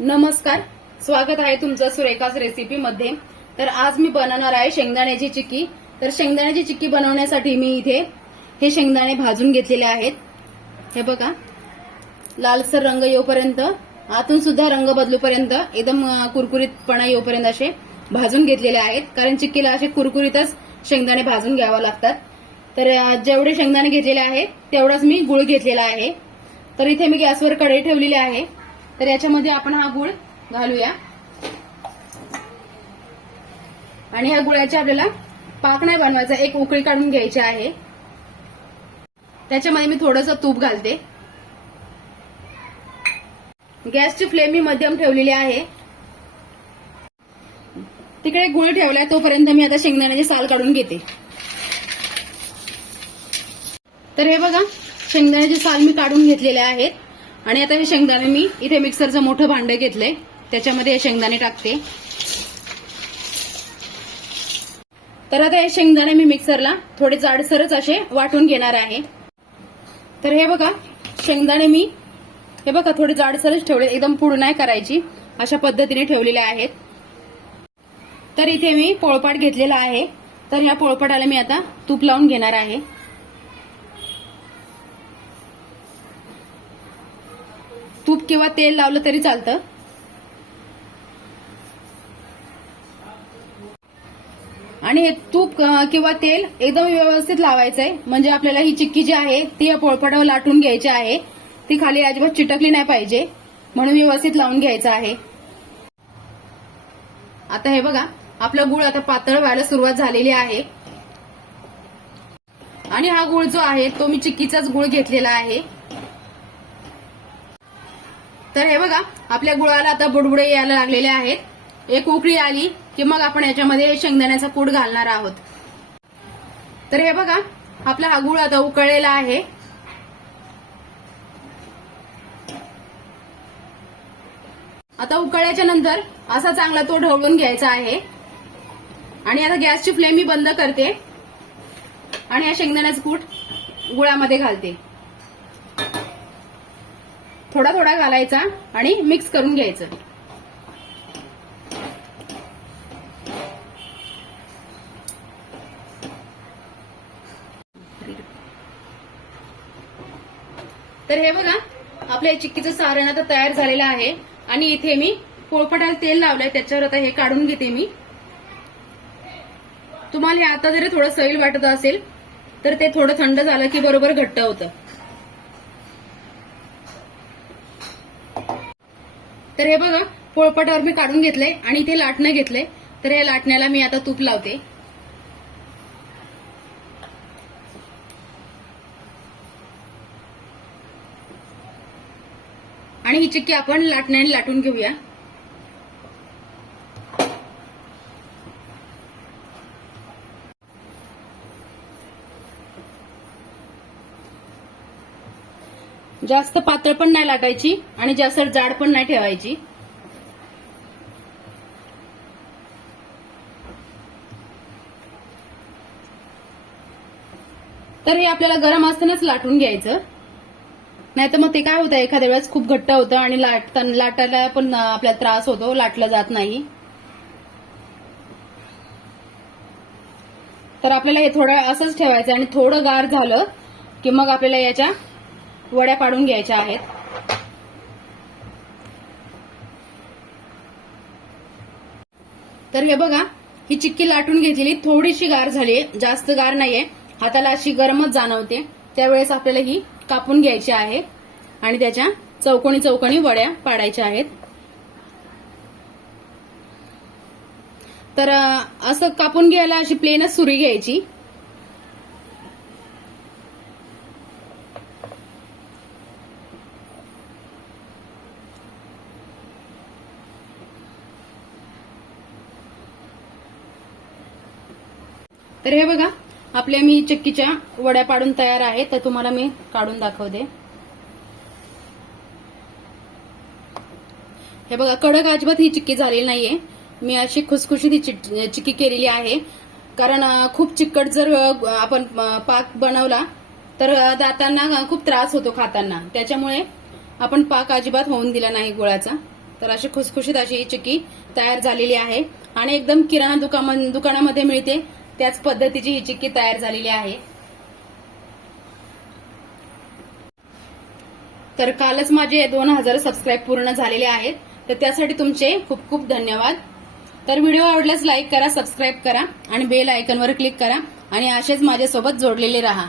नमस्कार, स्वागत आहे तुमचं सुरेखाच रेसिपी मध्ये। तर आज मी बनवणार आहे शेंगदाण्याची चिक्की। तर शेंगदाण्याची चिक्की बनवण्यासाठी मी इथे हे शेंगदाणे भाजून घेतलेले आहेत। हे बघा, लालसर रंग येऊपर्यंत, आतून सुद्धा रंग बदलूपर्यंत, एकदम कुरकुरीतपणा येऊपर्यंत असे भाजून घेतलेले आहेत। कारण चिक्कीला असे कुरकुरीतच शेंगदाणे भाजून घ्यावे लागतात। तर जेवढे शेंगदाणे घेतलेले आहेत तेवढाच मी गुळ घेतलेला आहे। तर इथे मी गॅसवर कढई ठेवलेली आहे। तर याच्यामध्ये आपण हा गुळ घालूया आणि ह्या गुळाची आपल्याला पाक नाही बनवायचा, एक उकळी काढून घ्यायची आहे। त्याच्यामध्ये मी थोडंसं तूप घालते। गॅसची फ्लेम मी मध्यम ठेवलेली आहे। तिकडे गुळ ठेवलाय तोपर्यंत मी आता शेंगदाण्याची साल काढून घेते। तर हे बघा, शेंगदाण्याची साल मी काढून घेतलेले आहेत आणि आता हे शेंगदाणे मी इथे मिक्सरचं मोठं भांडं घेतलंय, त्याच्यामध्ये हे शेंगदाणे टाकते। तर आता हे शेंगदाणे मी मिक्सरला थोडे जाडसरच असे वाटून घेणार आहे। तर हे बघा, शेंगदाणे मी हे बघा थोडे जाडसरच ठेवले, एकदम पूड नाही करायची, अशा पद्धतीने ठेवलेले आहेत। तर इथे मी पोळपाट घेतलेला आहे। तर ह्या पोळपाटाला मी आता तूप लावून घेणार आहे। तूप किंवा तेल लावलं तरी चालतं। आणि हे तूप किंवा तेल एकदम व्यवस्थित लावायचंय, म्हणजे आपल्याला ही चिक्की जी आहे ती या पोळपाटावर लाटून घ्यायची आहे। ती खाली अजिबात चिटकली नाही पाहिजे, म्हणून व्यवस्थित लावून घ्यायचं आहे। आता हे बघा, आपला गुळ आता पातळ व्हायला सुरुवात झालेली आहे आणि हा गुळ जो आहे तो मी चिक्कीचाच गुळ घेतलेला आहे। तर हे बघा, आपल्या गुळाला आता बुडबुडे यायला लागलेले आहेत। एक उकळी आली की मग आपण याच्यामध्ये शेंगदाण्याचा कूट घालणार आहोत। तर हे बघा, आपला हा गुळ आता उकळलेला आहे। आता उकळल्याच्या नंतर असा चांगला तो ढवळून घ्यायचा आहे आणि आता गॅसची फ्लेम मी बंद करते आणि हा शेंगदाण्याचा कूट गुळामध्ये घालते। थोडा थोडा घालायचा आणि मिक्स करून घ्यायचं। तर हे बघा, आपल्या चिक्कीचं सारण आता तयार झालेलं आहे आणि इथे मी पोळपाटाला तेल लावलंय, त्याच्यावर आता हे काढून घेते मी। तुम्हाला हे आता जरी थोडं सैल वाटत असेल तर ते थोडं थंड झालं की बरोबर घट्ट होतं। तर हे बघा, पोळपाटावर मी काढून घेतलंय आणि इथे लाटणं घेतलंय। तर या लाटण्याला मी आता तूप लावते आणि ही चिक्की आपण लाटण्याने लाटून घेऊया। जास्त पातळ पण नाही लाटायची आणि जास्त जाड पण नाही ठेवायची। तर हे आपल्याला गरम असतानाच लाटून घ्यायचं, नाहीतर मग ते काय होतं, एखाद्या वेळेस खूप घट्ट होतं आणि लाटायला पण आपल्याला त्रास होतो, लाटलं जात नाही। तर आपल्याला हे थोडं असंच ठेवायचं आणि थोडं गार झालं की मग आपल्याला याच्या वड्या पाडून घ्यायच्या आहेत। तर हे बघा, ही चिक्की लाटून घेतलेली थोडीशी गार झालीये, जास्त गार नाहीये, हाताला अशी गरमच जाणवते। त्यावेळेस आपल्याला ही कापून घ्यायची आहे आणि त्याच्या चौकोनी चौकोनी वड्या पाडायच्या आहेत। तर असं कापून घ्यायला अशी प्लेनच सुरी घ्यायची। तर हे बघा, आपल्या मी चिक्कीच्या वड्या पाडून तयार आहेत। तर तुम्हाला मी काढून दाखवते। हे बघा, कडक अजिबात ही चिक्की झालेली नाहीये, मी अशी खुसखुशीत ही चिक्की केलेली आहे। कारण खूप चिकट जर आपण पाक बनवला तर दातांना खूप त्रास होतो खाताना, त्याच्यामुळे आपण पाक अजिबात होऊन दिला नाही गुळाचा। तर अशी खुसखुशीत अशी ही चिक्की तयार झालेली आहे आणि एकदम किराणा दुकानामध्ये मिळते त्याच पद्धतीची ही चिक्की तयार झालेली आहे. तर कालच माझे 2000 सबस्क्राईब पूर्ण झालेले आहेत, तर त्यासाठी तुमचे खूप खूप धन्यवाद. तर व्हिडिओ आवडल्यास लाईक करा, सबस्क्राईब करा आणि बेल आयकॉनवर क्लिक करा आणि असेच माझ्यासोबत जोडलेले राहा.